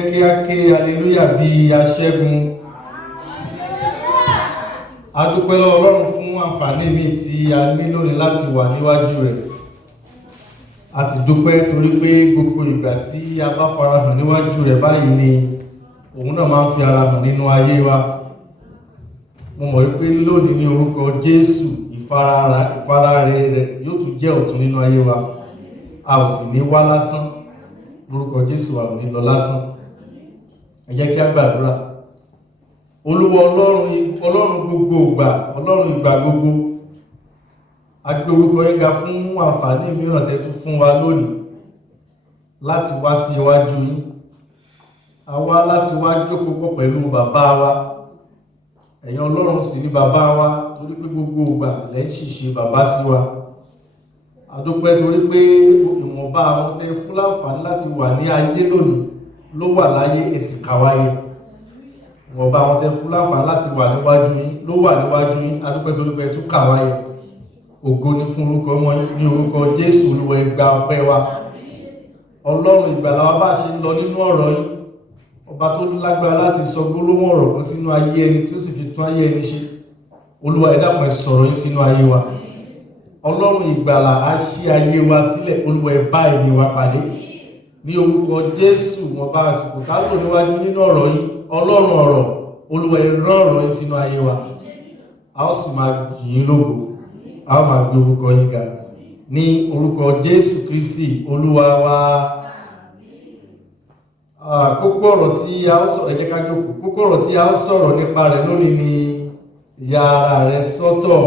jẹ́ kí á ké hallelujah bí aṣẹ́gun. A dúpẹ́ lọ́wọ́ Ọlọ́run fún àǹfààní mi tí a ní lónìí láti wà níwájú rẹ̀. A sì dúpẹ́ torí pé gbogbo ìgbà tí a bá farahàn níwájú rẹ̀ báyìí ni òun náà máa ń fi ara hàn nínú ayé wa. Mo mọ̀ wípé lónìí ní orúkọ Jésù ìfarare rẹ̀ yóò tún jẹ́ ọ̀tun nínú ayé wa. A ò sì ní wá lásán. Lórúkọ Jésù a ò ní lọ lásán. Ẹ jẹ́ kí a gbàdúrà. Olúwa Ọlọ́run gbogbo ìgbà, Ọlọ́run ìgbà gbogbo, a gbé orúkọ yín ga fún àǹfààní mìíràn tẹ́ tún fún wa lónìí láti wá sí iwájú yín. A wá láti wá jókòó pọ̀ pẹ̀lú bàbá wa. Ẹ̀yin Ọlọ́run sì ni bàbá wa torí pé gbogbo ìgbà lẹ́ ń ṣìṣe bàbá sí wa. A dúpẹ́ torí pé ìwọ̀nba àwọn tẹ́ fún láǹfààní láti wà ní ayé lónìí ló wà láyé ẹ̀sìn kàwáyé. Ìwọ̀nba àwọn tẹ́ fún láǹfààní láti wà níwájú yín ló wà níwájú yín. A dúpẹ́ torí pé ẹ tún kàwáyé. Ògo ni fún orúkọ wọn ní orúkọ Jésù Olúwa ẹ gba ọpẹ́ wa. Ọlọ́run ìgbàlà wa bá ṣe ń lọ nínú ọ̀rọ̀ yín. Ọba tó lágbára láti sọ gbólóhùn ọ̀rọ̀ kan sínú ayé ẹni tí ó sì fi tún ayé ẹni ṣe. Olúwa ẹ dákun ẹ sọ̀rọ̀ yín sínú ayé wa. Ọlọ́run ìgbàlà á ṣí ayé wa sílẹ̀. Olúwa ẹ bá ẹni wa pàdé. Ní orúkọ Jésù wọn bá àsìkò ká lò níwájú nínú ọ̀rọ̀ yín. Ọlọ́run ọ̀rọ̀, Olúwa ẹ rán ọ̀rọ̀ yín sínú ayé wa. A ó sì máa yìn yín lógo. A ó máa gbé orúkọ yín ga. Ní orúkọ Jésù Kristi Olúwa wa. Kókó ọ̀rọ̀ tí a ó sọ̀rọ̀, ẹ jẹ́ ká jókòó. Kókó ọ̀rọ̀ tí a ó sọ̀rọ̀ nípa rẹ̀ lónìí ni ya ara rẹ sọ́tọ̀.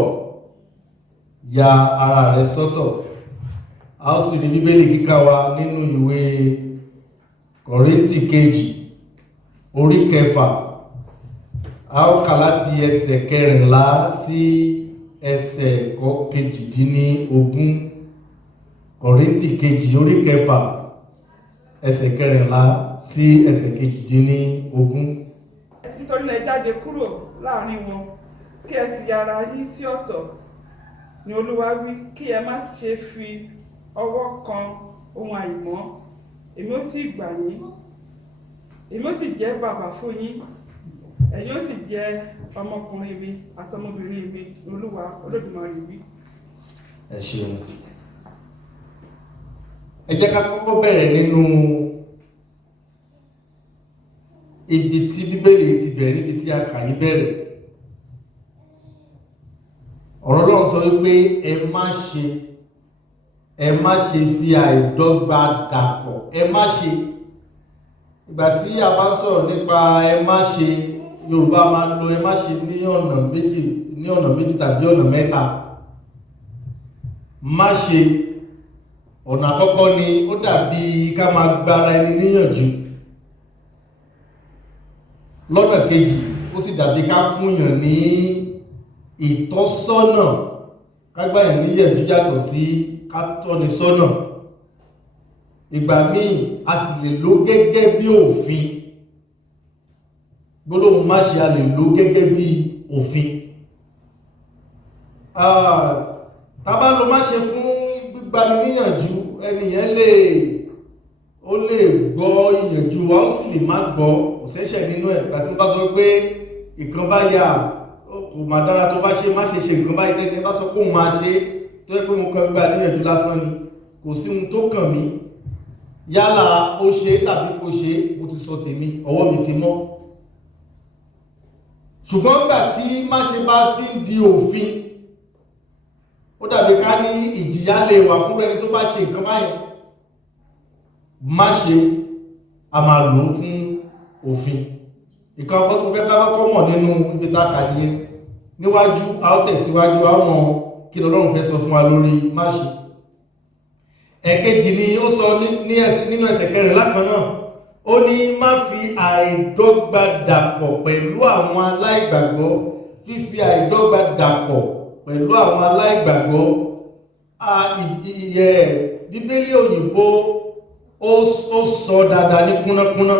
Ya ara rẹ sọ́tọ̀. A ó sì rí Bíbélì kíkà wa nínú ìwé Kọ́ríńtì kejì orí 6. A ó kà láti ẹsẹ̀ 14 sí ẹsẹ̀ 18. Kọ́ríńtì kejì orí 6 ẹsẹ̀ 14 sí ẹsẹ̀ 18. Nítorí ẹ jáde kúrò láàrin wọn, kí ẹ sì yára yín sí ọ̀tọ̀, ni Olúwa wí, kí ẹ má ṣe fi ọwọ́ kan ohun àìmọ́. Èmi ó sì gbà yín, èmi ó sì jẹ́ bàbá fún yín, ẹ̀yin ó sì jẹ́ ọmọkùnrin mi àtọmọbìnrin mi, Olúwa Olódùmarè wí. Ẹ ṣeun. Ẹ jẹ́ ká kọ́kọ́ bẹ̀rẹ̀ nínú ibi tí Bíbélì ti bẹ̀rẹ̀, níbi tí a kà yí bẹ̀rẹ̀. Ọ̀rọ̀ Ọlọ́run sọ wípé ẹ má ṣe fi àìdọ́gba dàpọ̀. Ẹ má ṣe. Ìgbà tí a bá ń sọ̀rọ̀ nípa ẹ má ṣe, Yorùbá máa ń lo ẹ má ṣe ní ọ̀nà méjì tàbí ọ̀nà mẹ́ta. Má ṣe. Ọ̀nà àkọ́kọ́ ni ó dàbí ká máa gbára ẹni níyànjú. Lọ́nà kejì ó sì dàbí ká fúnyàn ní ìtọ́sọ́nà. Ká gbáyàn níyànjú yàtọ̀ sí ká tọ́ni sọ́nà. Ìgbà míì a sì lè lò gẹ́gẹ́ bí òfin. Gbólóhùn má ṣe a lè lò gẹ́gẹ́ bí òfin. Tá bá lo má ṣe fún gbígbani níyànjú, ẹnìyàn lè gbọ́ ìyànjú wa ó sì lè má gbọ́, kò ṣẹ̀ṣẹ̀ nínú ẹ̀. Ìgbà tí wọ́n bá sọ pé ìkan bá yà kò má dára tó bá ṣe má ṣe ṣe nǹkan báyìí, tẹ́tẹ́ bá sọ pé òun máa ṣe tó yẹ pé mo kàn gbà níyànjú lásán ni, kò sí ohun tó kàn mí. Yálà ó ṣe tàbí kò ṣe, mo ti sọ tèmi, ọwọ́ mi ti mọ́. Ṣùgbọ́n nígbà tí má ṣe bá fi ń di òfin, ó dàbí ká ní ìjìyà lè wà fún ẹni tó bá ṣe nǹkan báyìí. Má ṣe a máa lò ó fún òfin. Ìkan ọkọ̀ tó fẹ́ ká kọ́kọ́ mọ̀ nínú ibi tá a kà nìyẹn. Níwájú a ó tẹ̀síwájú, a ó mọ̀ kí Ọlọ́run fẹ́ sọ fún wa lórí má ṣe. Ẹ̀kejì ni ó sọ nínú ẹsẹ̀ 14 kan náà. Ó ní má fi àìdọ́gba dàpọ̀ pẹ̀lú àwọn aláìgbàgbọ́. Fífi àìdọ́gba dàpọ̀ pẹ̀lú àwọn aláìgbàgbọ́. Bíbélì òyìnbó ó sọ dáadáa ní kúnnákúnná.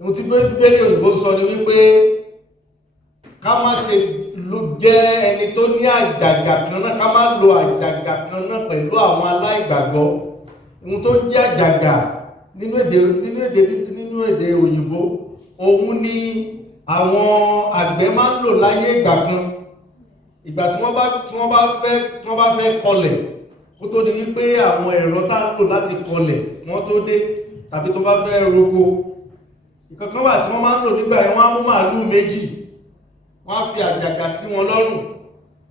Ohun tí Bíbélì òyìnbó sọ ni wípé ká má ṣe jẹ́ ẹni tó ní àjàgà kan náà, ká má lo àjàgà kan náà pẹ̀lú àwọn aláìgbàgbọ́. Ohun tó jẹ́ àjàgà nínú nínú èdè òyìnbó òun ni àwọn àgbẹ̀ máa ń lò láyé ìgbà kan, ìgbà tí wọ́n bá fẹ́ kọlẹ̀ kó tó di wípé àwọn ẹ̀rọ tá ń lò láti kọlẹ̀ wọ́n tó dé, tàbí tó bá fẹ́ roko. Ìkankan wà tí wọ́n máa ń lò nígbà yẹn, wọ́n á mú màálù méjì, wọ́n á fi àjàgà sí wọn lọ́rùn,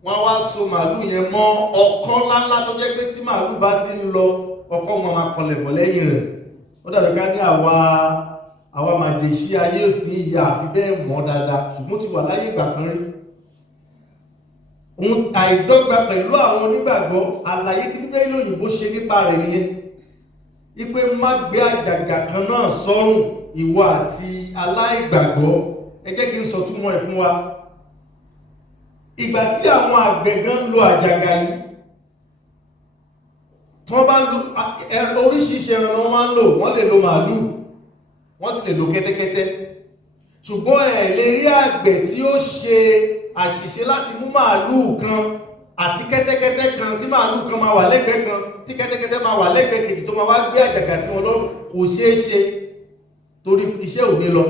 wọ́n á wá so màálù yẹn mọ́ ọkọ́ ńláńlá tó jẹ́ pé tí màálù bá ti ń lọ ọkọ́ wọn máa kọlẹ̀ bọ̀ lẹ́yìn rẹ̀. Ó dàbí ká ní àwa màjèṣí ayé òsì ìyá àfi bẹ́ẹ̀ mọ́ dáadáa, ṣùgbọ́n ti wà láyé ìgbà kan rí. Ohun àìdọ́gba pẹ̀lú àwọn onígbàgbọ́, àlàyé tí Bíbélì òyìnbó ṣe nípa rẹ̀ nìyẹn, wípé má gbé àjàgà kan náà sọ́rùn ìwọ àti aláìgbàgbọ́. Ẹ jẹ́ kí n sọ túmọ̀ ẹ̀ fún wa. Ìgbà tí àwọn àgbẹ̀ gan lo àjàgà yìí, tí wọ́n bá lo oríṣiríṣi ẹran wọn máa ń lò, wọ́n lè lo màálù, wọ́n sì lè lo kẹ́tẹ́kẹ́tẹ́. Ṣùgbọ́n ẹ lè rí àgbẹ̀ tí ó ṣe àṣìṣe láti mú màálù kan àti kẹ́tẹ́kẹ́tẹ́ kan, tí màálù kan máa wà lẹ́gbẹ̀ẹ́ kan, tí kẹ́tẹ́kẹ́tẹ́ máa wà lẹ́gbẹ̀ẹ́ kejì, tó máa wá gbé àjàgà sí wọn lọ́rùn. Kò ṣeé ṣe, torí iṣẹ́ ò ní lọ.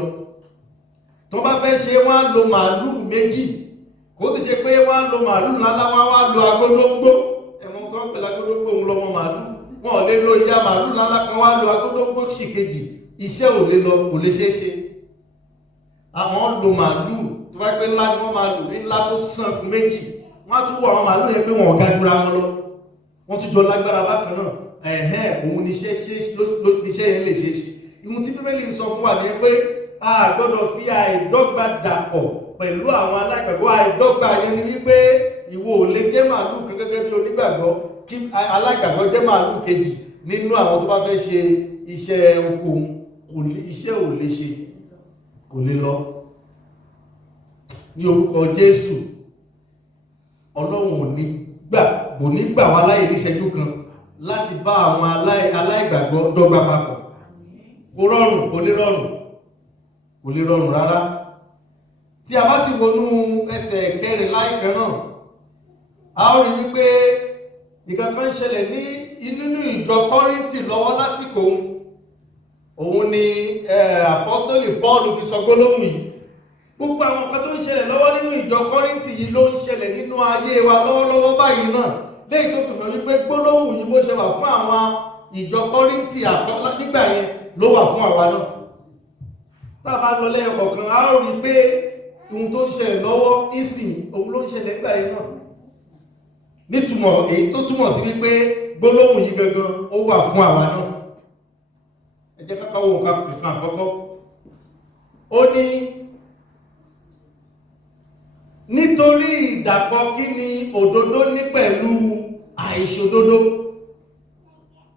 Tó bá fẹ́ ṣe, wọ́n á lo màálù méjì, kò sì ṣe pé wọ́n á lo màálù ńláńlá, wọ́n á lo agódógbó. Ẹ̀mọ́ tó ń pè lágódógbó òun lọ́mọ màálù. Wọ́n ò lè lo ìyá màálù ńláńlá kan wá lo agódógbó sì kejì. Iṣẹ́ ò lè lọ, kò lè ṣeé ṣe. Àwọn lo màálù tó bá pẹ́ ńlá ni wọ́n máa lò ní ńlá tó sàn méjì. Wọ́n á tún wọ àwọn màálù yẹn pé wọn ò ga jura wọn lọ, wọ́n tún jọ lágbára bákan náà. Òun níṣẹ́ yẹn lè ṣe é ṣe. Ìhun tí Bíbélì ń sọ fún wa ní pé a gbọ́dọ̀ fi àìdọ́gba dàpọ̀ pẹ̀lú àwọn aláìgbàgbọ́. Àìdọ́gba yẹn ni wípé ìwọ ò lè jẹ́ màálù kan gẹ́gẹ́ bí onígbàgbọ́ kí aláìgbàgbọ́ jẹ́ màálù kejì nínú àwọn tó bá fẹ́ ṣe iṣẹ́ oko. Iṣẹ́ ò lè ṣe, kò lè lọ. Ní orúkọ Jésù, Ọlọ́run kò ní gbà wá láyè ní ìṣẹ́jú kan láti bá àwọn aláìgbàgbọ́ dọ́gba papọ̀. Kò rọrùn, kò lè rọrùn, kò lè rọrùn rárá. Tí a bá sì wọnú ẹsẹ̀ kẹrìnlá ìkan náà, a ó rí wípé ìkankan ṣẹlẹ̀ ní nínú ìjọ Kọ́ríńtì lọ́wọ́ lásìkò òun ni apọ́stólì Paul fi sọ gbólóhùn yìí. Gbogbo àwọn nǹkan tó ń ṣẹlẹ̀ lọ́wọ́ nínú ìjọ Kọ́ríńtì yìí ló ń ṣẹlẹ̀ nínú ayé wa lọ́wọ́lọ́wọ́ báyìí náà, léyìí tó fi hàn wípé gbólóhùn yìí bó ṣe wà fún àwọn ìjọ Kọ́ríńtì àkọ́kọ́ nígbà yẹn ló wà fún àwa náà. Tá a bá lọ lẹ́yìn kọ̀ọ̀kan, a ó rí pé ohun tó ń ṣẹlẹ̀ lọ́wọ́ ìsìn òun ló ń ṣẹlẹ̀ nígbà yẹn náà. Nítumọ̀ èyí tó túmọ̀ sí wípé gbólóhùn yìí gangan ó wà fún àwa náà. Ẹ jẹ́ ká wo nǹkan àkọ́kọ́. Ó ní nítorí ìdàpọ̀ kí ni òdodo ní pẹ̀lú àìṣòdodo.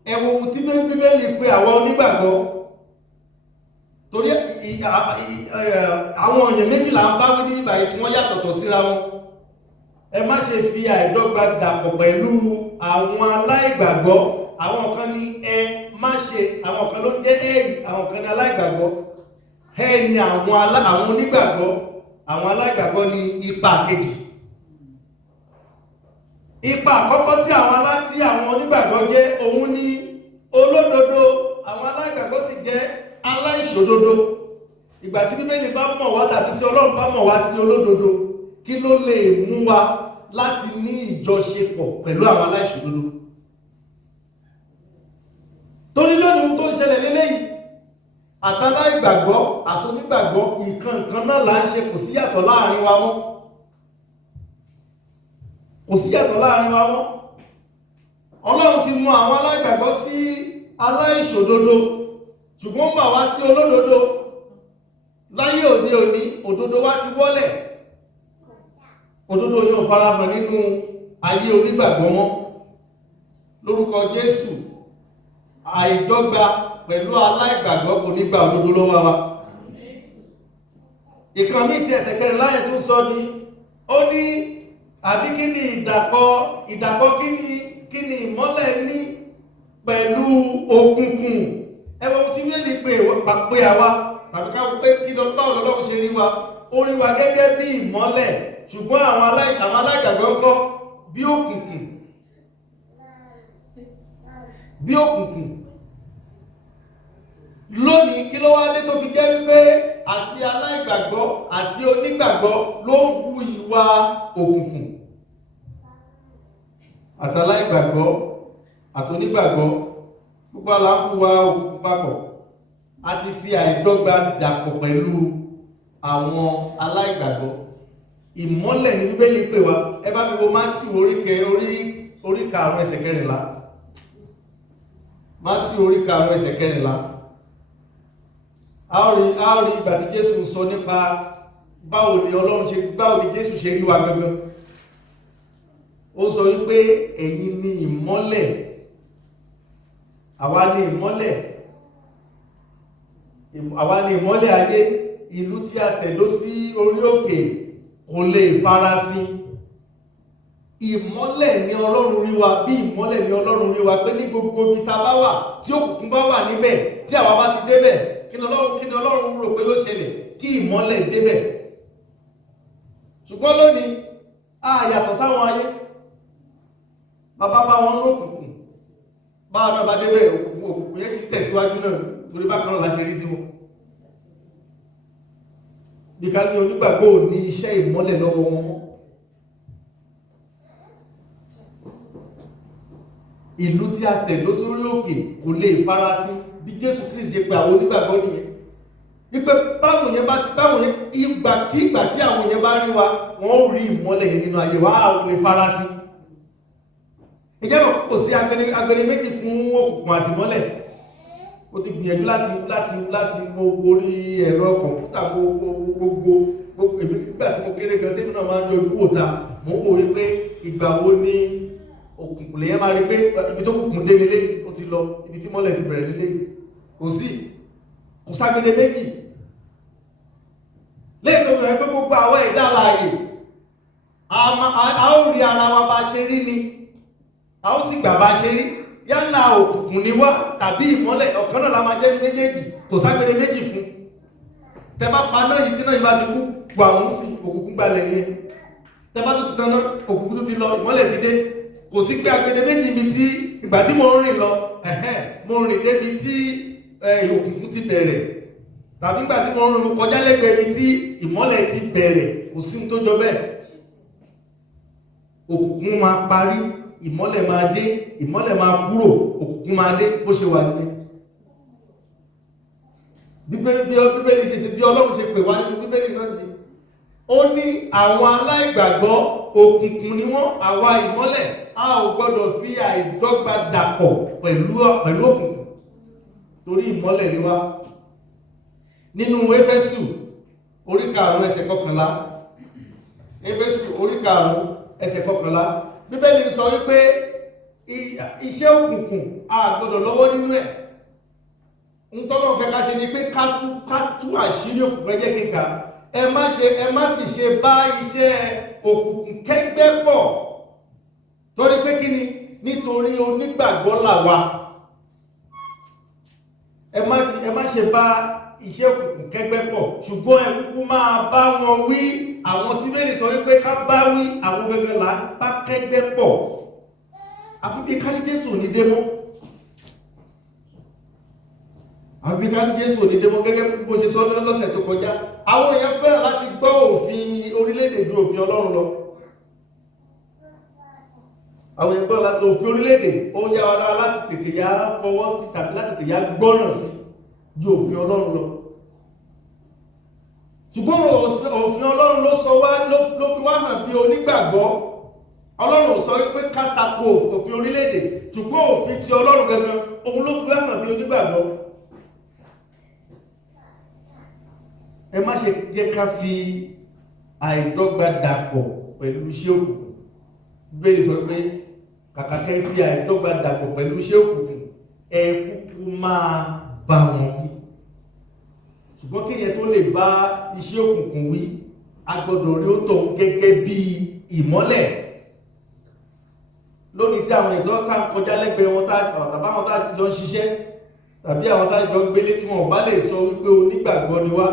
Ẹ wo ohun tí Bíbélì pè àwọn onígbàgbọ́. Torí àwọn èèyàn méjìlá ń bá wí ní bíbá yìí tí wọ́n yàtọ̀tọ̀ síra wọn. Ẹ má ṣe fi àìdọ́gba dàpọ̀ pẹ̀lú àwọn aláìgbàgbọ́. Àwọn kan ní ẹ má ṣe, àwọn kan ló jẹ́ ẹ̀yìn, àwọn kan ní aláìgbàgbọ́. Ẹ ní àwọn onígbàgbọ́, àwọn aláìgbàgbọ́ ní ipa kejì. Ipa àkọ́kọ́ tí àwọn onígbàgbọ́ jẹ́ òun ní olódodo, àwọn aláìgbàgbọ́ sì jẹ́ aláìṣòdodo. Ìgbà tí Bíbélì bá mọ̀ wá tàbí tí Ọlọ́run bá mọ̀ wá sí olódodo, kí ló lè mú wa láti ní ìjọṣepọ̀ pẹ̀lú àwọn aláìṣòdodo? Torí lónìí tó ń ṣẹlẹ̀ lélẹ́yìí, àtàláìgbàgbọ́ àtonígbàgbọ́ nǹkan náà là ń ṣe, kò sí yàtọ̀ láàrin wa mọ́. Kò sí yàtọ̀ láàrin wa mọ́. Ọlọ́run ti mú àwọn aláìgbàgbọ́ sí aláìṣòdodo, ṣùgbọ́n mà wá sí olódodo. Láyé òde òní, òdodo wa ti wọ́lẹ̀. Òdodo yóò farahàn nínú ayé onígbàgbọ́ mọ́. Lórúkọ Jésù, àìdọ́gba pẹ̀lú aláìgbàgbọ́ kò ní gba òdodo lọ́wọ́ wa. Ìkan míì tí ẹsẹ̀ kẹrin láyé tó sọ ní, ó ní àbí kí ni ìdàpọ̀ kí ni ìmọ́lẹ̀ ní pẹ̀lú òkùnkùn. Ẹwọ́n tí wíyẹ́ lè pè àwa tàbí ká pé kí lọ bá Ọlọ́run ṣe rí wa. Ó rí wa gẹ́gẹ́ bí ìmọ́lẹ̀, ṣùgbọ́n àwọn aláìgbàgbọ́ ńkọ́ bí òkùnkùn. Bí òkùnkùn. lónìí kí ló wá dé tó fi jẹ́ wípé àti aláìgbàgbọ́ àti onígbàgbọ́ ló ń hu ìwà òkùnkùn? àti aláìgbàgbọ́ àti onígbàgbọ́ gbogbo aláhùwà òkùnkùn papọ̀, a ti fi àìdọ́gba dàpọ̀ pẹ̀lú àwọn aláìgbàgbọ́. Ìmọ́lẹ̀ ní Bíbélì pè wá. Ẹ bá mi wo Mátíù orí karùn-ún ẹsẹ̀ kẹrìnlá. Mátíù orí karùn-ún ẹsẹ̀ kẹrìnlá. A ó rí ìgbà tí Jésù sọ nípa báwo ni Jésù ṣe rí wa gangan. Ó sọ wípé ẹ̀yin ni ìmọ́lẹ̀, àwa ni ìmọ́lẹ̀, ayé. Ìlú tí a tẹ̀dó sí orí òkè kò lè farasin. Ìmọ́lẹ̀ ni Ọlọ́run rí wa, bí ìmọ́lẹ̀ ni Ọlọ́run rí wa pé ní gbogbo ibi tá bá wà, tí òkùnkùn bá wà níbẹ̀, tí àwa bá ti débẹ̀, kí ni Ọlọ́run rò pé yóò ṣẹlẹ̀? Kí ìmọ́lẹ̀ débẹ̀. Ṣùgbọ́n lónìí a yàtọ̀ sáwọn ayé. Bàbá bá wọn ní òkùnkùn, bá náà bá débẹ̀, òkùnkùn yẹn sì tẹ̀síwájú náà torí bákan náà la ṣe rí sí wọn. Bí ká ní onígbàgbọ́ ò ní iṣẹ́ ìmọ́lẹ̀ lọ́wọ́ wọn. Ìlú tí a tẹ̀dó sórí òkè kò lè farasin. Bí Jésù Kristi ṣe pé àwọn onígbàgbọ́ nìyẹn. Wípé báwọn yẹn ìgbàkígbà tí àwọn yẹn bá rí wa, wọ́n ó rí ìmọ́lẹ̀ yẹn nínú ayé wa, á lè farasin. Ìjẹ́ mọ̀ kò sí agbẹni méjì fún òkùnkùn àti ìmọ́lẹ̀. Ó ti gbìyànjú láti wo orí ẹ̀rọ kọ̀mpútà gbogbo ìgbà tí mo kéré gan tí náà máa ń yọjú wòta, mo ń wò wípé ìgbà wo ni òkùnkùn lèyẹn máa rí pé ibi tó kùnkùn dé lélé ó ti lọ, ibi tí mọ́lẹ̀ ti bẹ̀rẹ̀ lélé. Kò ságbede méjì. Lẹ́yìn tó yẹ pé gbogbo àwọn ẹ̀dá alààyè a ó rí ara wa bá ṣe rí ni, a ó sì gbà bá ṣe rí. Yálà òkùnkùn ni wá tàbí ìmọ́lẹ̀, ọ̀kan náà la máa jẹ́ ní méjèèjì. Kò ságbede méjì fún. Tẹ bá pa náà yìí tí náà yìí bá ti kú, gbà wọ́n sí òkùnkùn gbalẹ̀ ní. Tẹ bá tó ti tán náà, òkùnkùn tó ti lọ, ìmọ́lẹ̀ ti dé. Kò sí pé agbede méjì ibi tí ìgbà tí mo ń rìn lọ, mo rìn débi tí òkùnkùn ti bẹ̀rẹ̀, tàbí ìgbà tí mo kọjá lẹ́gbẹ̀ẹ́ ibi tí ìmọ́lẹ̀ ti bẹ̀rẹ̀. Kò sí tó jọ bẹ́ẹ̀. Òkùnkùn máa parí, ìmọ́lẹ̀ máa dé, ìmọ́lẹ̀ máa kúrò, òkùnkùn máa dé, bó ṣe wà nìyẹn. Bíbélì ṣe bí Ọlọ́run ṣe pè wá nínú Bíbélì náà ni. Ó ní àwọn aláìgbàgbọ́ òkùnkùn ni wọ́n, àwa ìmọ́lẹ̀, a ò gbọ́dọ̀ fi àìdọ́gba dàpọ̀ pẹ̀lú òkùnkùn torí ìmọ́lẹ̀ ni wá. Nínú Éfésù orí 5 ẹsẹ̀ 11, Éfésù orí 5 ẹsẹ̀ 11, Bíbélì sọ wípé iṣẹ́ òkùnkùn a gbọ́dọ̀ lọ́wọ́ nínú ẹ̀. ń tọ́lọ́ fẹ́ ká ṣe ni pé ká tú àṣírí òkùnkùn. Ẹjẹ́ kíkà, ẹ má sì ṣe bá iṣẹ́ òkùnkùn kẹ́gbẹ́ pọ̀. Torí pé kí ni? Nítorí onígbàgbọ́ làwa. Ẹ má ṣe bá iṣẹ́ òkùnkùn kẹ́gbẹ́ pọ̀, ṣùgbọ́n ẹ kúkú máa bá wọn wí. Àwọn tí Bíbélì sọ wípé ká bá wí, àwọn gẹ́gẹ́ là ń bá kẹ́gbẹ́ pọ̀. Àfi bí ká ní Jésù ní dé mọ́. Àfi bí ká ní Jésù ní dé mọ́, gẹ́gẹ́ bó ṣe sọ lọ́sẹ̀ tó kọjá. Àwọn èèyàn fẹ́ràn láti gbọ́ òfin orílẹ̀-èdè ju òfin Ọlọ́run lọ. Àwọn èèyàn gbọ́ láti òfin orílẹ̀-èdè, ó yá wa lára láti tètè yá fọwọ́ sí tàbí láti tètè yá gbọ́ràn sí ju òfin Ọlọ́run lọ. Ṣùgbọ́n òfin Ọlọ́run ló sọ wá, ló fi wá hàn bí onígbàgbọ́. Ọlọ́run sọ wípé ká tako òfin orílẹ̀-èdè, ṣùgbọ́n òfin ti Ọlọ́run gangan, òun ló fi hàn bí onígbàgbọ́. Ẹ má ṣe jẹ́ ká fi àìdọ́gba dàpọ̀ pẹ̀lú iṣẹ́ òkùnkùn. Bíbélì sọ pé kàkà kẹ́ fi àìdọ́gba dàpọ̀ pẹ̀lú iṣẹ́ òkùnkùn, ẹ kúkú máa bá wọn wí. Ṣùgbọ́n kéèyàn tó lè bá iṣẹ́ òkùnkùn wí, a gbọ́dọ̀ rí ó tọ̀ gẹ́gẹ́ bí ìmọ́lẹ̀. Lónìí tí àwọn ìjọ tá kọjá lẹ́gbẹ̀ẹ́ wọn tàbí àwọn tá jọ ń ṣiṣẹ́ tàbí àwọn tá jọ gbélé tí wọn bá lè sọ wípé onígbàgbọ́ ni wá,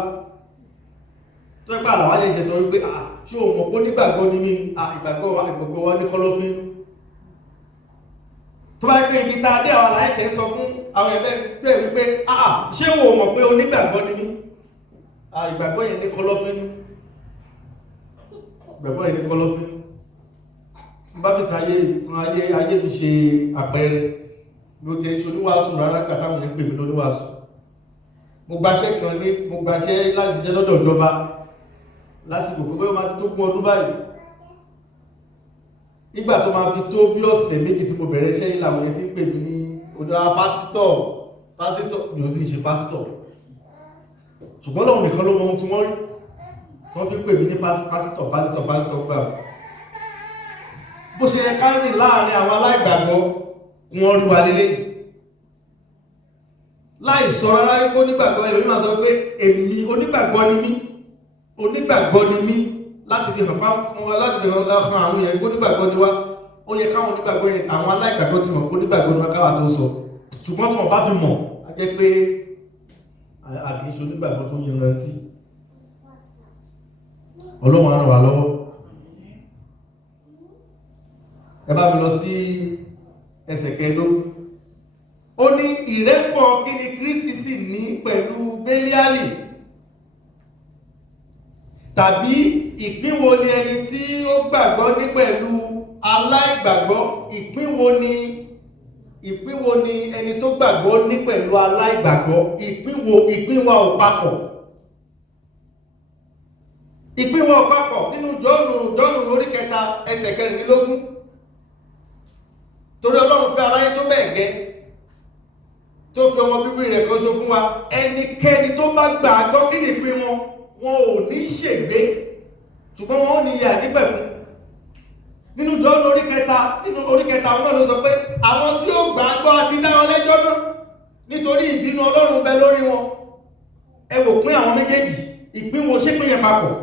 tó ẹgbẹ́ àlàwà lè ṣe sọ wípé ṣé o mọ̀ pé onígbàgbọ́ ni mí, ìgbàgbọ́ wa ní kọ́lọ́fín. tó bá gbé ibi tá a dé àwọn aláìṣẹ̀ ń sọ fún àwọn ẹgbẹ́ wípé ṣé wo mọ̀ pé onígbàgbọ́ ni mí? Ìgbàgbọ́ yẹn ní kọ̀lọ̀fín, ìgbàgbọ́ yẹn ní kọ̀lọ̀fín. Tí bá fi tàn ayé mi ṣe àpẹẹrẹ, mi ò tẹ́ ṣe oníwàásù rárá gbà táwọn yẹn pè mí lóníwàásù. Mo gbaṣẹ́ kan ní mo gbaṣẹ́ láti ṣiṣẹ́ lọ́dọ̀ ìjọba lásìkò pé ó máa ti tó gún ọdún báyìí. Nígbà tó máa fi tó bí ọ̀sẹ̀ méjì tí mo bẹ̀rẹ̀ iṣẹ́ yìí làwọn yẹn ti ń pè mí ní ọjọ́ pásítọ̀ mi ò sì ṣe pásítọ̀, ṣùgbọ́n lọ́wọ́ nìkan ló mọ ohun tí wọ́n rí tó fi ń pè mí ní pásítọ̀ gbà. Bó ṣe yẹ ká rìn láàrin àwọn aláìgbàgbọ́ wọn rí wa lélẹ́yìn láì sọ rárá wípé onígbàgbọ́ ẹlòmí máa sọ pé èmi onígbàgbọ́ ni mí láti fi hàn fún wa, láti fi hàn àwọn èèyàn pé onígbàgbọ́ ni wá. Ó yẹ káwọn onígbàgbọ́ yẹn àwọn aláìgbàgbọ́ ti mọ̀ pé onígbàgbọ́ ni wá káwà tó sọ, ṣùgbọ́n tí wọ́n bá fi mọ̀ á jẹ́ pé àkíyèsí onígbàgbọ́ tó yanrantí. Ọlọ́run á ràn wá lọ́wọ́. Ẹ bá mi lọ sí ẹsẹ̀ kẹẹ̀dógún. Ó ní ìrẹ́pọ̀ kí ni Kristi sì ní pẹ̀lú Bélíálì, tàbí ìpín wo ni ẹni tí ó gbàgbọ́ ní pẹ̀lú aláìgbàgbọ́? Ìpín wo ni ẹni tó gbàgbọ́ ní pẹ̀lú aláìgbàgbọ́? Ìpín wa ò papọ̀. Ìpín wa ò papọ̀ nínú Jọ́ọ̀nù orí 3 ẹsẹ̀ 14. Torí Ọlọ́run fẹ́ aráyé tó bẹ́ẹ̀ gẹ́ tó fi ọmọ bíbí rẹ̀ kan ṣo fún wa, ẹnikẹ́ni tó bá gbàgbọ́ kí ni ìpín wọn ò ní ṣègbé, ṣùgbọ́n wọn ò ní ìyà nípẹ̀kun. Nínú Jọ́ọ̀nù orí 3 àwọn náà ló sọ pé àwọn tí ó gbàgbọ́ àti dá wọn lẹ́jọ́ náà nítorí ìbínú Ọlọ́run bẹ lórí wọn. Ẹ wò pín àwọn méjèèjì, ìpín wọn ṣé pín yẹn papọ̀?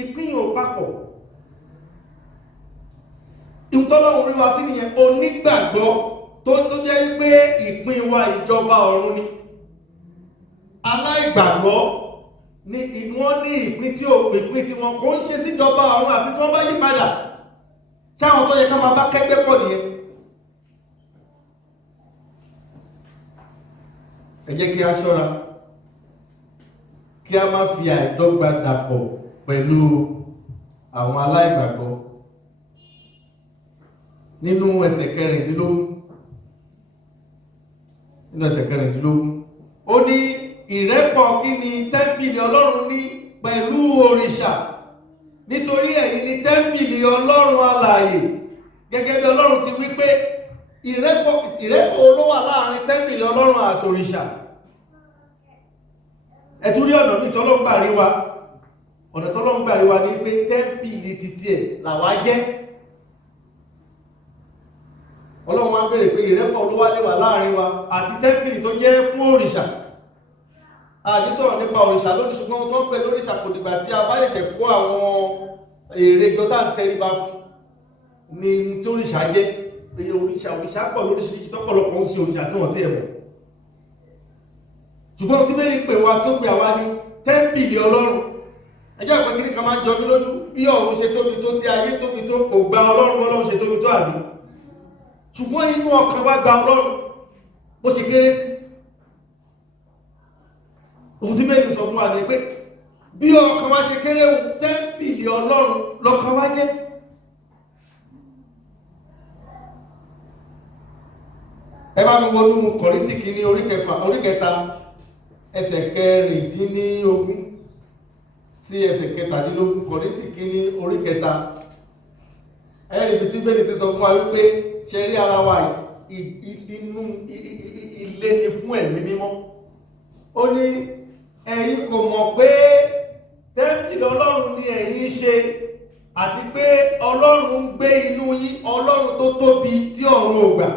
Ìpín yẹn ò papọ̀. Ìtọ́lọ́run rí wa sí nìyẹn, onígbàgbọ́ tó jẹ́ pé ìpín wa ìjọba ọ̀run ni. Aláìgbàgbọ́ ni wọ́n ní ìpín tí wọn kò ń ṣe síjọba ọ̀run àfi tí wọ́n bá yí padà. Sáwọn tó yẹ ká máa bá kẹ́gbẹ́ pọ̀ nìyẹn. Ẹ jẹ́ kí a ṣọ́ra kí a má fi àìdọ́gba dàpọ̀ pẹ̀lú àwọn aláìgbàgbọ́. Nínú ẹsẹ̀ 14 ó ní ìrẹ́pọ̀ kí ni tẹ́ḿpìlì Ọlọ́run ní pẹ̀lú òrìṣà, nítorí ẹ̀yin ni tẹ́ḿpìlì Ọlọ́run alààyè, gẹ́gẹ́ bí Ọlọ́run ti wí pé ìrẹ́pọ̀ ló wà láàrin tẹ́ḿpìlì Ọlọ́run àti òrìṣà. Ẹ̀túrí ọ̀nà bí tọ́lọ́run gbà rí wa, ọ̀nà tọ́lọ́run gbà rí wa ní pé tẹ́ḿpìlì títí ẹ̀ làwa jẹ́. Ọlọ́run wá bèèrè pé ìrẹ́pọ̀ ló wà lè wà láàrin wa àti tẹ́ḿpìlì tó jẹ́ fún òrìṣà. Àní sọ̀rọ̀ nípa òrìṣà lónìí, ṣùgbọ́n tó ń pè lóríṣà kò dìgbà tí a bá ṣẹ̀ṣẹ̀ kó àwọn èrè jọ tá ń tẹríba fún ní tí òrìṣà jẹ́. Èyí òrìṣà pọ̀ lóríṣiríṣi tọ́pọ̀lọpọ̀ ń sin òrìṣà tí wọ́n ti ẹ̀mọ̀. Ṣùgbọ́n tí Bíbélì pè wá tó pè àwa ní tẹ́ḿpìlì Ọlọ́run. Ẹjọ́ ìpín kí ní kan máa jọ mí lójú bí ọ̀run ṣe tóbi tó, tí ayé tóbi tó, kò gba Ọlọ́run bọ́lọ́run ṣe tóbi tó àbí. Ṣùgbọ́n inú ọkàn wa gba Ọlọ́run bó ṣe kéré sí. Ohun tí Bíbélì sọ fún wa ní pé bí ọkàn wa ṣe kéré tẹ́ḿpìlì Ọlọ́run lọ́kàn wa jẹ́. Ẹ bá mi wọnú Kọ́ríńtì kìíní orí 3 ẹsẹ̀ 16 sí ẹsẹ̀ 17. Kọ́ríńtì kìíní orí 3. Ẹ̀rí ibi tí Bíbélì ti sọ fún wa wípé ṣe rí ara wa inú ilé ni fún ẹ̀mí mímọ́. Ó ní ẹ̀yin kò mọ̀ pé tẹ́ḿpìlì Ọlọ́run ni ẹ̀yin ṣe, àti pé Ọlọ́run ń gbé inú yín. Ọlọ́run tó tóbi tí ọ̀run ò gbà,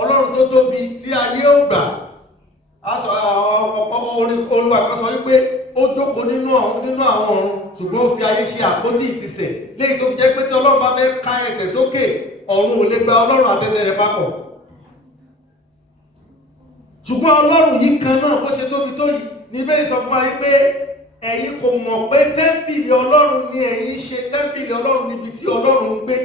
Ọlọ́run tó tóbi tí ayé ò gbà. Orin wa kan sọ wípé ó jókòó nínú àwọn ọ̀run, ṣùgbọ́n ó fi ayé ṣe àpótí ìtìsẹ̀, léyìí tó fi jẹ́ pé tí Ọlọ́run bá fẹ́ ká ẹsẹ̀ sókè, ọ̀run ò lè gba Ọlọ́run àtẹsẹ̀ rẹ̀ papọ̀. Ṣùgbọ́n Ọlọ́run yìí kan náà bó ṣe tóbi tó yìí ní Bíbélì sọ fún wa pé ẹ̀yin kò mọ̀ pé tẹ́ḿpìlì Ọlọ́run ni ẹ̀yin ṣe. Tẹ́ḿpìlì Ọlọ́run níbi tí Ọlọ́run ń gbé.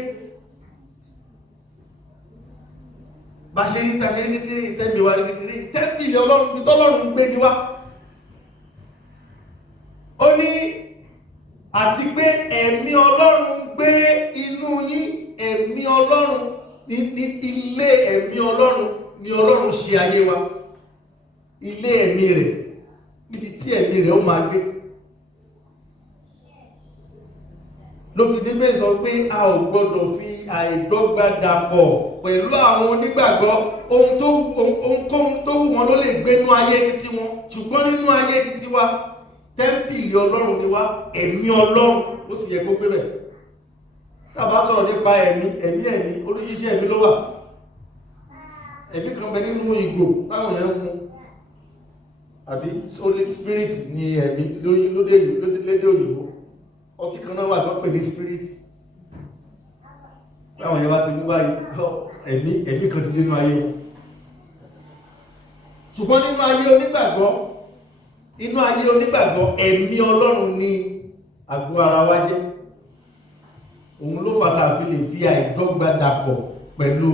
bá ṣe rí ta ṣe rí kékeré tẹ́mi wa rí kékeré tẹ́ḿpìlì Ọlọ́run bí tọ́lọ́run gbé ni wá. Ó ní àti pé ẹ̀mí Ọlọ́run gbé inú yín, ẹ̀mí Ọlọ́run ní ilé ẹ̀mí Ọlọ́run ni Ọlọ́run ṣe ayé wa, ilé ẹ̀mí rẹ̀ níbi tí ẹ̀mí rẹ̀ ó máa gbé. Ló fi dé bẹ́ẹ̀ sọ pé a ò gbọdọ̀ fi àìdọ́gba dàpọ̀ pẹ̀lú àwọn onígbàgbọ́. Ohunkóhun tó wù wọn ló lè gbénú ayé títí wọn, ṣùgbọ́n nínú ayé títí wa tẹ́ḿpìlì Ọlọ́run ni wá, ẹ̀mí Ọlọ́run ó sì yẹ kó gbé bẹ̀. Tá bá sọ̀rọ̀ nípa ẹ̀mí oríṣiríṣi ẹ̀mí ló wà. Ẹ̀mí kan bẹ nínú ìgò táwọn èèyàn mu, àbí Holy Spirit ni ẹ̀mí lédè òyìnbó. Ọtí kan náà wà tó pè ní spirit. Láwọn èèyàn bá ti mú báyìí ẹ̀mí kan ti nínú ayé wọn. Ṣùgbọ́n nínú ayé onígbàgbọ́ ẹ̀mí Ọlọ́run ni àgọ́ ara wa jẹ́. Òun ló fà tá fi lè fi àìdọ́gba dàpọ̀ pẹ̀lú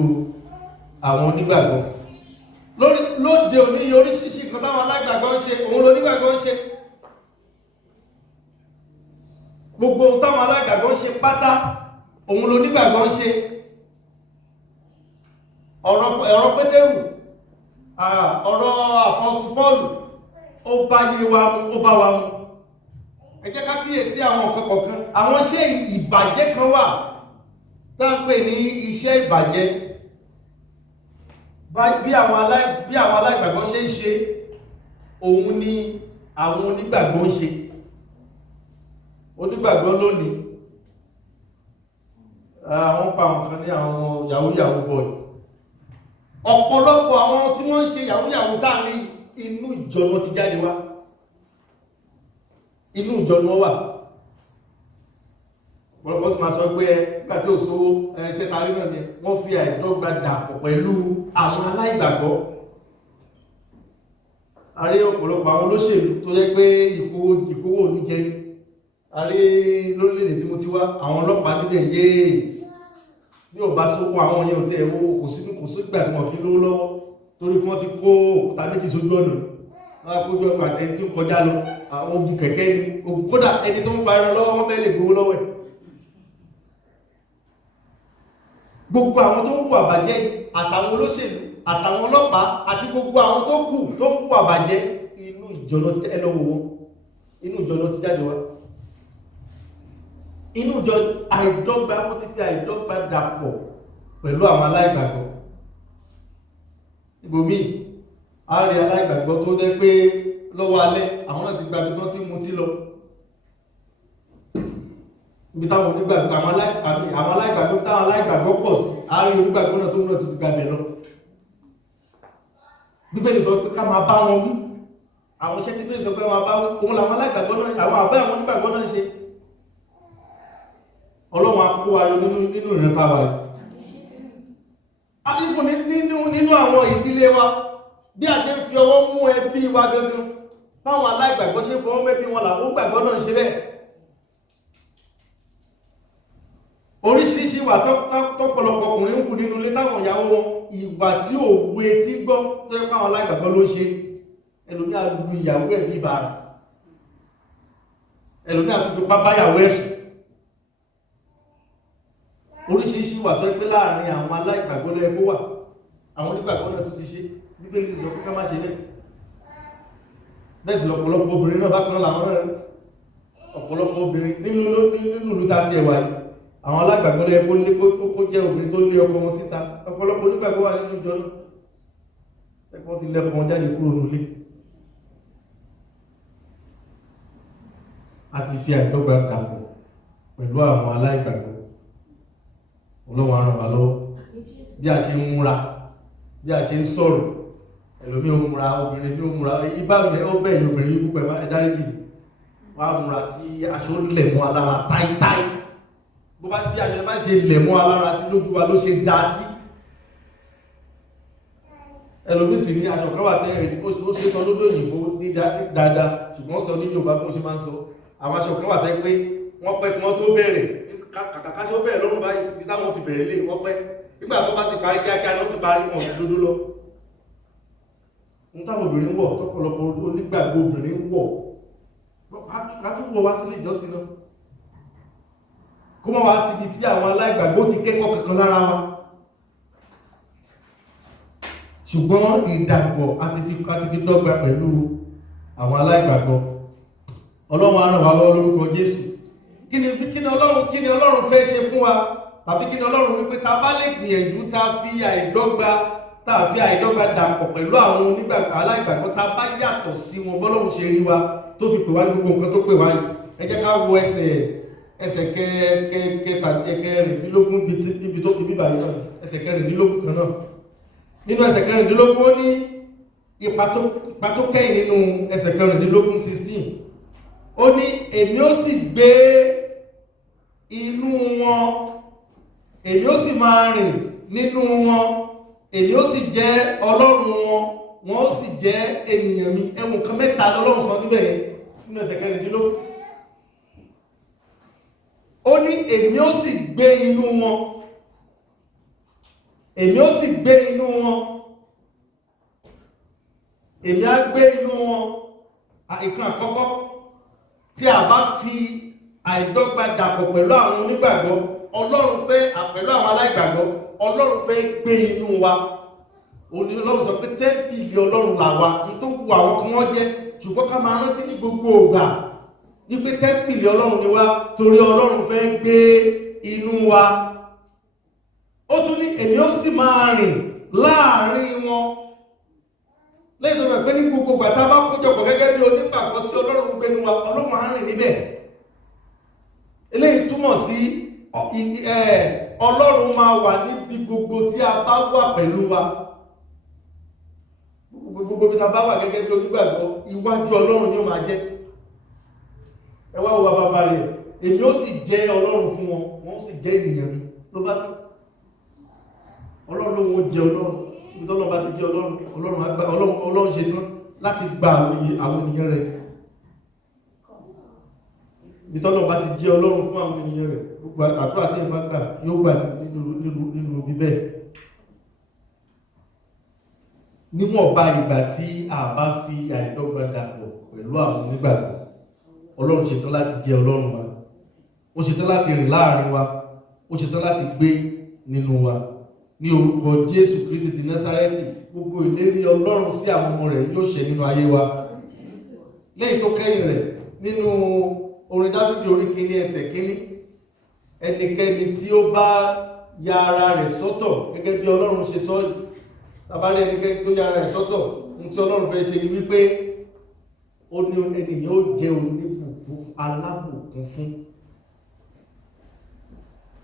àwọn onígbàgbọ́. Lóde òní oríṣiríṣi nǹkan táwọn alágbàgbọ́ ń ṣe, òun lónígbàgbọ́ ń ṣe. Gbogbo ohun táwọn alágbàgbọ́ ń ṣe pátá òun lónígbàgbọ́ ń ṣe. Ọ̀rọ̀ Pétérù, ọ̀rọ̀ Àpọ́sítélì Pọ́ọ̀lù ó bá wa mu. Ẹ jẹ́ ká kíyèsí àwọn nǹkan kọ̀ọ̀kan. Àwọn iṣẹ́ ìbàjẹ́ kan wà tá ń pè ní iṣẹ́ ìbàjẹ́. Bí àwọn alágbàgbọ́ ṣe ń ṣe, òun ni àwọn onígbàgbọ́ ń ṣe. Onígbàgbọ́ lónìí àwọn pa àwọn kan ní àwọn yahoo boy. Ọ̀pọ̀lọpọ̀ àwọn tí wọ́n ń ṣe yahoo táàrin inú ìjọ wọn ti jáde wá, inú ìjọ ni wọ́n wà. Ọ̀pọ̀lọpọ̀ sì máa sọ pé nígbà tí ò sówó ṣe tarí náà ni wọ́n fi àìdọ́gba dàpọ̀ pẹ̀lú àwọn aláìgbàgbọ́. A rí ọ̀pọ̀lọpọ̀ àwọn olóṣèlú tó jẹ́ pé ìkówó òní jẹ ní. A rí lórílẹ̀-èdè tí mo ti wá àwọn ọlọ́pàá níbẹ̀ yéè bí ò bá sókún àwọn yẹn ò tí ẹ̀wọ́ kò sí ìgbà tí wọ́n kí lówó lọ́wọ́ torí kí wọ́n ti kó òkúta méjì sójú ọ̀nà wọ́n kójú ọgbà ẹni tí ó kọjá lọ ogun kẹ̀kẹ́ ni ogun kódà ẹni tó ń fa ẹran lọ́wọ́ wọ́n fẹ́ lè gbowó lọ́wọ́ ẹ̀. Gbogbo àwọn tó ń kú àbàjẹ́ àtàwọn olóṣèlú àtàwọn ọlọ́pàá àti gbogbo àwọn tó kù tó ń kú àbàjẹ́ inú ìjọ ló ti jáde wá. Inú ìjọ àìdọ́gba wọ́n ti fi àìdọ́gba dàpọ̀ pẹ̀lú àwọn aláìgbàgbọ́. Ibòmíì a rí aláìgbàgbọ́ tó jẹ́ pé lọ́wọ́ alẹ́ àwọn náà ti gbàgbé tán tí mutí lọ. Ibi táwọn onígbàgbọ́ àwọn aláìgbàgbọ́ táwọn aláìgbàgbọ́ pọ̀ sí, a rí onígbàgbọ́ náà tó náà ti gbàgbẹ́ lọ. Bíbélì sọ pé ká máa bá wọn wí, àwọn iṣẹ́ tí Bíbélì sọ pé wọn bá wí, òun làwọn aláìgbàgbọ́ náà, àwọn àbẹ́ àwọn onígbàgbọ́ náà ṣe. Ọlọ́run á kó ayọ̀ nínú ìrántá wa yìí. A ní fún nínú àwọn ìdílé wa bí a ṣe ń fi ọwọ́ mú ẹbí wa gangan báwọn aláìgbàgbọ́ ṣe fọwọ́ mẹ́bí wọn làwọn gbàgbọ́ náà ṣe bẹ́ẹ̀. Oríṣiríṣi ìwà tọ́pọ̀lọpọ̀ ọkùnrin ń kù nínú ilé sáwọn ìyàwó wọn, ìwà tí ò wu etí gbọ́ tó yẹ káwọn aláìgbàgbọ́ ló ṣe. Ẹlòmíà lu ìyàwó ẹ̀ bí bàrà, ẹlòmíà tún fi pápá ìyàwó ẹ̀sùn. Oríṣiríṣi ìwà tó yẹ pé láàrin àwọn aláìgbàgbọ́ ló yẹ kó wà, àwọn onígbàgbọ́ náà tún ti ṣe. Bíbélì ti sọ pé ká má ṣe bẹ́ẹ̀. Bẹ́ẹ̀ sì lọ́pọ̀lọpọ̀ obìnrin náà bákan náà làwọn náà rẹ̀. Ọ̀pọ̀lọpọ̀ obìnrin nínú ìlú ta ti ẹ̀wà yìí, àwọn aláìgbàgbọ́ ló yẹ kó jẹ́ obìnrin tó lé ọkọ wọn síta. Ọ̀pọ̀lọpọ̀ onígbàgbọ́ wà nínú ìjọ náà. Ẹ̀kọ́ ti lẹ́kọ̀ọ́ wọn jáde kúrò nílé. A ti fi àìdọ́gba dàpọ̀ pẹ̀lú àwọn aláìgbàgbọ́. Ọlọ́run á ràn wá lọ́wọ́ bí a ṣe ń múra, bí a ṣe ń sọ̀rọ̀. Ẹlòmí ó múra, obìnrin ní ó múra, ibá rẹ̀ ó bẹ̀yìn obìnrin yìí púpọ̀ ẹ̀dáríjì wọ́n á múra tí aṣọ lẹ̀ mọ́ alára táítáí. Bó bá bí aṣọ bá ṣe lẹ̀ mọ́ alára sí lójú wa ló ṣe dá sí. Ẹlòmí sì ní aṣọ kan wà tẹ́rẹ̀ ó ṣe sọ lódò òyìnbó ní dáadáa ṣùgbọ́n sọ ní Yorùbá bó ṣe máa ń sọ. Àwọn aṣọ kan wà tẹ́ pé wọ́n pẹ́ kí wọ́n tó bẹ̀rẹ̀ kàkàkáṣọ́ bẹ̀rẹ̀ lọ́rùn báyìí bí táwọn ti bẹ̀rẹ̀ lé wọ́n pẹ́ nígbà tó bá sì parí kíákíá ló ti parí wọn lódó lọ. Ń táwọn obìnrin wọ̀ tọ́pọ̀lọpọ̀ onígbàgbọ́ obìnrin wọ̀ ká tún wọ wá sílé ìjọsìn náà, kó mọ́ wá síbi tí àwọn aláìgbàgbọ́ ti kẹ́kọ̀ọ́ kankan lára wa. Ṣùgbọ́n ìdàpọ̀ àti fi dọ́gba pẹ̀lú àwọn aláìgbàgbọ́. Ọlọ́run á ràn wá lọ́wọ́ lórúkọ Jésù. Kí ni Ọlọ́run fẹ́ ṣe fún wa, tàbí kí ni Ọlọ́run wípé ta bá lè gbìyànjú ta fi àìdọ́gba dàpọ̀ pẹ̀lú àwọn aláìgbàgbọ́, ta bá yàtọ̀ sí wọn bọ́lọ́run ṣe rí wa tó fi pè wá ní gbogbo nǹkan tó pè wá ní. Ẹ jẹ́ ká wo ẹsẹ̀ kẹrìndínlógún ibi tó ibi báyìí náà, ẹsẹ̀ kẹrìndínlógún kan náà. Nínú ẹsẹ̀ kẹrìndínlógún ó ní ipa tó kẹ́yìn nínú ẹsẹ̀ kẹrìndínlógún 16. Ó ní èmi ó sì gbé inú wọn, èmi ó sì máa rìn nínú wọn, èmi ó sì jẹ́ Ọlọ́run wọn, wọn ó sì jẹ́ ènìyàn mi. Ẹ̀wọ̀n kan mẹ́ta lọ́lọ́run sọ níbẹ̀ yẹn nínú ẹsẹ̀ kẹrìndínlógún. Ó ní èmi ó sì gbé inú wọn, èmi ó sì gbé inú wọn, èmi á gbé inú wọn. Ìkan àkọ́kọ́, tí a bá fi àìdọ́gba dàpọ̀ pẹ̀lú àwọn onígbàgbọ́, Ọlọ́run fẹ́ pẹ̀lú àwọn aláìgbàgbọ́, Ọlọ́run fẹ́ gbé inú wa. Ọlọ́run sọ pé tẹ́ḿpìlì Ọlọ́run làwa, ní tó wù àwọn kan wọ́n jẹ́, ṣùgbọ́n ká máa rántí ní gbogbo ògbà wípé tẹ́ḿpìlì Ọlọ́run ni wá, torí Ọlọ́run fẹ́ gbé inú wa. Ó tún ní èmi ó sì máa rìn láàrin wọn. Lẹ́yìn tó bẹ̀ pé ní gbogbo ìgbà tá bá kójọpọ̀ gẹ́gẹ́ bí onígbàgbọ́ tí Ọlọ́run gbénu wa, Ọlọ́run á rìn níbẹ̀. Eléyìí túmọ̀ sí Ọlọ́run máa wà níbi gbogbo tí a bá wà pẹ̀lú wa. Gbogbo bí ta bá wà gẹ́gẹ́ bí onígbàgbọ́, iwájú Ọlọ́run ni ó máa jẹ́. Ẹ wá wo bàbá rẹ̀, èmi ó sì jẹ́ Ọlọ́run fún wọn, wọ́n sì jẹ́ ènìyàn mi. Ló bá tán. Ọlọ́run ló wọ́n jẹ́ Ọlọ́run. Ibi tọ́lọ́run bá ti jẹ́ Ọlọ́run ṣe tán láti gba àwọn ènìyàn rẹ̀. Ibi tọ́lọ́run bá ti jẹ́ Ọlọ́run fún àwọn ènìyàn rẹ̀, gbogbo àdúrà tí ẹ bá gbà yóò gbà nínú bíbẹ̀. Níwọ̀nba ìgbà tí a bá fi àìdọ́gba dàpọ̀ pẹ̀lú àwọn onígbàgbọ́, Ọlọ́run ṣetán láti jẹ́ Ọlọ́run wa. Ó ṣetán láti rìn láàrin wa. Ó ṣetán láti gbé nínú wa. Ní orúkọ Jésù Kristi ti Násárẹ́tì, gbogbo ìlérí Ọlọ́run sí àwọn ọmọ rẹ̀ yóò ṣẹ nínú ayé wa. Lẹ́yìn tó kẹ́yìn rẹ̀, nínú orin Dáfídì orí 1 ẹsẹ̀ 1, ẹnikẹ́ni tí ó bá ya ara rẹ̀ sọ́tọ̀ gẹ́gẹ́ bí Ọlọ́run ṣe sọ yìí, tàbí ẹnikẹ́ni tó ya ara rẹ̀ sọ́tọ̀, ohun tí Ọlọ́run fẹ́ ṣe ni wípé ó ní ènìyàn ó jẹ́ oníbùkún,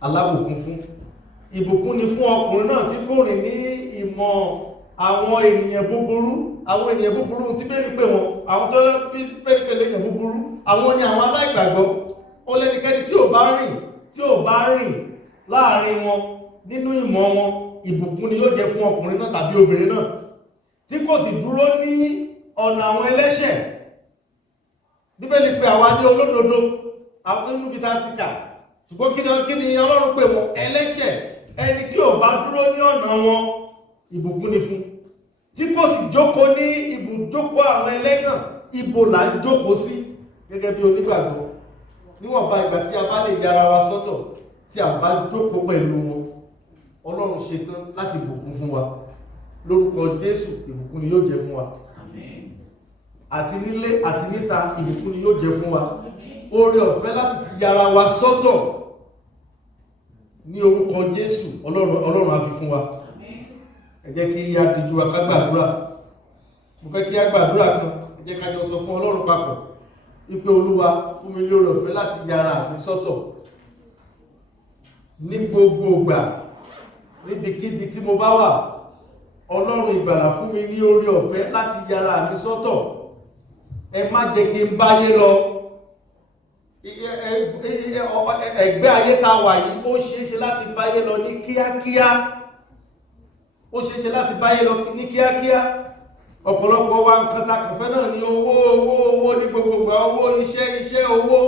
alábùkún fún. Ìbùkún ni fún ọkùnrin náà tí kò rìn ní ìmọ̀ àwọn ènìyàn búburú. Àwọn ènìyàn búburú tí bẹ́ẹ̀ pé wọn, àwọn tó bẹ́ẹ̀ pé lèyàn búburú, àwọn ni àwọn aláìgbàgbọ́. Ó lẹ́nikẹ́ni tí ò bá rìn láàrin wọn nínú ìmọ̀ wọn, ìbùkún ni yóò jẹ́ fún ọkùnrin náà tàbí obìnrin náà, tí kò sì dúró ní ọ̀nà àwọn ẹlẹ́ṣẹ̀. Bíbélì pé àwa ní olódodo, àwọn nínú bí ta ti kà, ṣùgbọ́n kí ni Ọlọ́run pè wọ́n? Ẹlẹ́ṣẹ̀. Ẹni tí ò bá dúró ní ọ̀nà wọn, ìbùkún ni fún. Tí kò sì jókòó ní ibùjókòó àwọn ẹlẹ́gàn, ibo là ń jókòó sí gẹ́gẹ́ bí onígbàgbọ́. Níwọ̀nba ìgbà tí a bá lè yára wa sọ́tọ̀, tí a bá jókòó pẹ̀lú wọn, Ọlọ́run ṣetán láti bùkún fún wa. Lórúkọ Jésù, ìbùkún ni yóò jẹ́ fún wa. Àti nílé àti níta, ìbùkún ni yóò jẹ́ fún wa. Oore ọ̀fẹ́ láti ti yára wa sọ́tọ̀ ní orúkọ Jésù, Ọlọ́run á fi fún wa. Ẹ jẹ́ kí a dijú wa ká gbàdúrà. Mo fẹ́ kí a gbàdúrà kan, ẹ jẹ́ ká jọ sọ fún Ọlọ́run papọ̀ wípé Olúwa, fún mi ní oore ọ̀fẹ́ láti yára mi sọ́tọ̀ ní gbogbo ìgbà, níbikíbi tí mo bá wà. Ọlọ́run ìgbàlà, fún mi ní oore ọ̀fẹ́ láti yára mi sọ́tọ̀. Ẹ má jẹ́ kí n báyé lọ. Ẹgbẹ́ ayé tá wà yìí, ó ṣeéṣe láti báyé lọ ní kíákíá. Ó ṣeéṣe láti báyé lọ ní kíákíá. Ọ̀pọ̀lọpọ̀ wa nǹkan ta kàn fẹ́ náà ni owó ní gbogbogbò, owó, iṣẹ́, owó.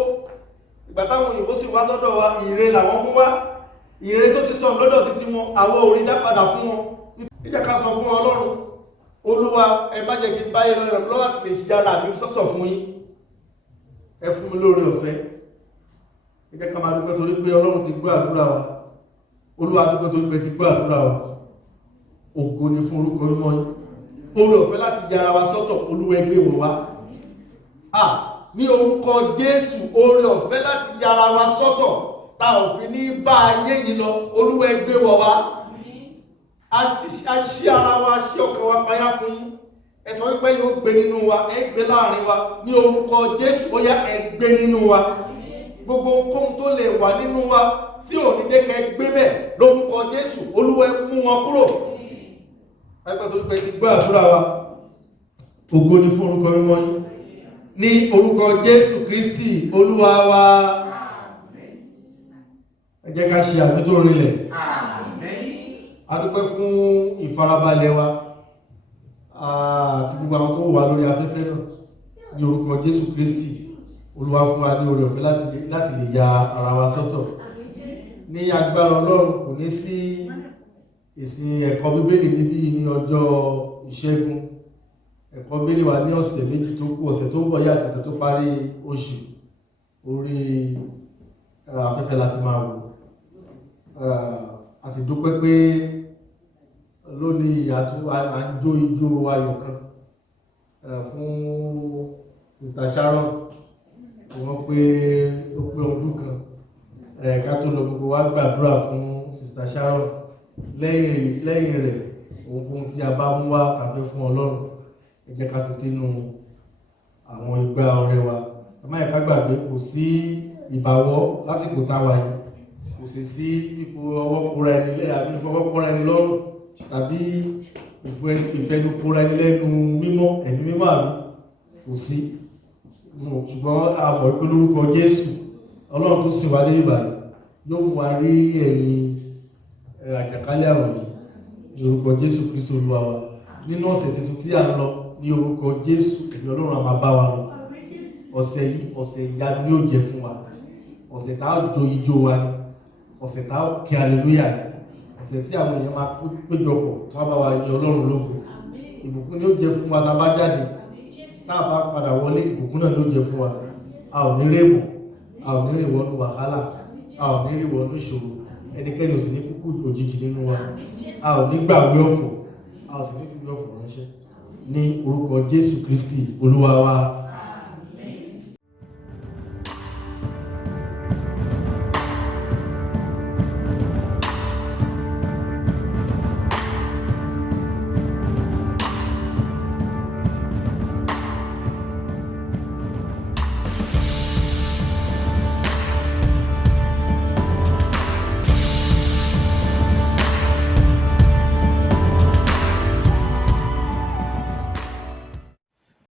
Ìgbà táwọn òyìnbó sì wá sọ́dọ̀ wa, ire làwọn mú wá. ìre tó ti sọnù lọ́dọ̀ títí wọn àwọn ò rí dá padà fún wọn. Ẹ jẹ́ ká sọ fún Ọlọ́run, Olúwa ẹ má jẹ́ kí n báyé lọ́rọ̀ láti lè ṣe dára mi sọ́tọ̀ fún yín, ẹ fún mi lóore ọ̀fẹ́. Ẹ jẹ́ ká máa dúpẹ́ torí pé Ọlọ́run ti gbọ́ àdúrà wa, Olúwa dúpẹ́ torí pé ti gbọ́ àdúrà wa. Ògo ni fún orúkọ mímọ́ yín. Oore ọ̀fẹ́ láti yára wa sọ́tọ̀, Olúwa ẹ gbé wọ̀ wá. Ní orúkọ Jésù, oore ọ̀fẹ́ láti yára wa sọ́tọ̀ tá ò fi ní bá ayé yìí lọ, Olúwa ẹ gbé wọ̀ wá. A ṣí ara wa, ṣí ọkàn wa payá fún yín. Ẹ sọ wípé yóò gbé nínú wa, ẹ gbé láàrin wa. Ní orúkọ Jésù, ó yá ẹ gbé nínú wa. Gbogbo ohun tó lè wà nínú wa tí ò ní jẹ́ kẹ́ gbé bẹ́ẹ̀, lórúkọ Jésù, Olúwa ẹ mú wọn kúrò. Ẹgbẹ́ tó pẹ́ ti gbọ́ àdúrà wa. Ògo ni fún orúkọ mímọ́ yín. Ní orúkọ Jésù Kristi Olúwa wa. Ẹ jẹ́ ká ṣe àbí tó rinlẹ̀. A dúpẹ́ fún ìfarabalẹ̀ wa àti gbogbo àwọn tó wà lórí afẹ́fẹ́ náà. Ní orúkọ Jésù Kristi Olúwa fún wa ní oore ọ̀fẹ́ láti lè ya ara wa sọ́tọ̀. Ní agbára Ọlọ́run kò ní sí ìsìn ẹ̀kọ́ Bíbélì níbí ní ọjọ́ ìṣẹ́gun. Ẹ̀kọ́ Bíbélì wà ní ọ̀sẹ̀ méjì tó kù, ọ̀sẹ̀ tó ń bọ̀ yá àtẹ̀sẹ̀ tó parí oṣù, orí afẹ́fẹ́ láti máa wò. A sì dúpẹ́ pé lónìí à ń jó ijó ayọ̀ kan fún Sister Sharon tí wọ́n pé ó pé ọdún kan. Ká tó lọ gbogbo wa gbàdúrà fún Sister Sharon. Lẹ́yìn rẹ̀ ohun tí a bá mú wá ká fẹ́ fún Ọlọ́run, ẹ jẹ́ ká fi sínú àwọn igbá ọrẹ wa. Ẹ má yẹ ká gbàgbé, kò sí ìbáwọ́ lásìkò táwa yìí, kò sì sí fífo ọwọ́ kóra ẹni lẹ́ àbí fọwọ́ kóra ẹni lọ́rùn tàbí ìfẹnukóra ẹni lẹ́nu mímọ́ ẹ̀mí mímọ́ àbí kò sí. Ṣùgbọ́n a mọ̀ pé lórúkọ Jésù Ọlọ́run tó sìn wá dé ìbàdàn yóò mú wa rí ẹ̀yìn àjàkálẹ̀ àrùn yìí ní orúkọ Jésù Kristi Olúwa wa. Nínú ọ̀sẹ̀ tuntun tí a ń lọ ní orúkọ Jésù, ẹ̀mí Ọlọ́run a máa bá wa lọ. Ọ̀sẹ̀ yìí ọ̀sẹ̀ ìyanu ni ó jẹ́ fún wa. Ọ̀sẹ̀ tá a jó ijó wa ni, ọ̀sẹ̀ tá a kí hallelujah ni, ọ̀sẹ̀ tí àwọn èèyàn máa péjọpọ̀ tó wá bá wa yin Ọlọ́run lógo. Ìbùkún ni ó jẹ́ fún wa tá a bá jáde, tá a bá padà wọlé, ìbùkún náà ni ó jẹ́ fún wa. A ò ní rèmọ̀, a ò ní rìn wọnú wàhálà, a ò ní rìn wọnú ìṣòro, ẹnikẹ́ni ò sì ní kúkú òjijì nínú wa. A ò ní gbàgbé ọ̀fọ̀, a ò sì ní fífi ọ̀fọ̀ ránṣẹ́. Ní orúkọ Jésù Kristi Olúwa wa.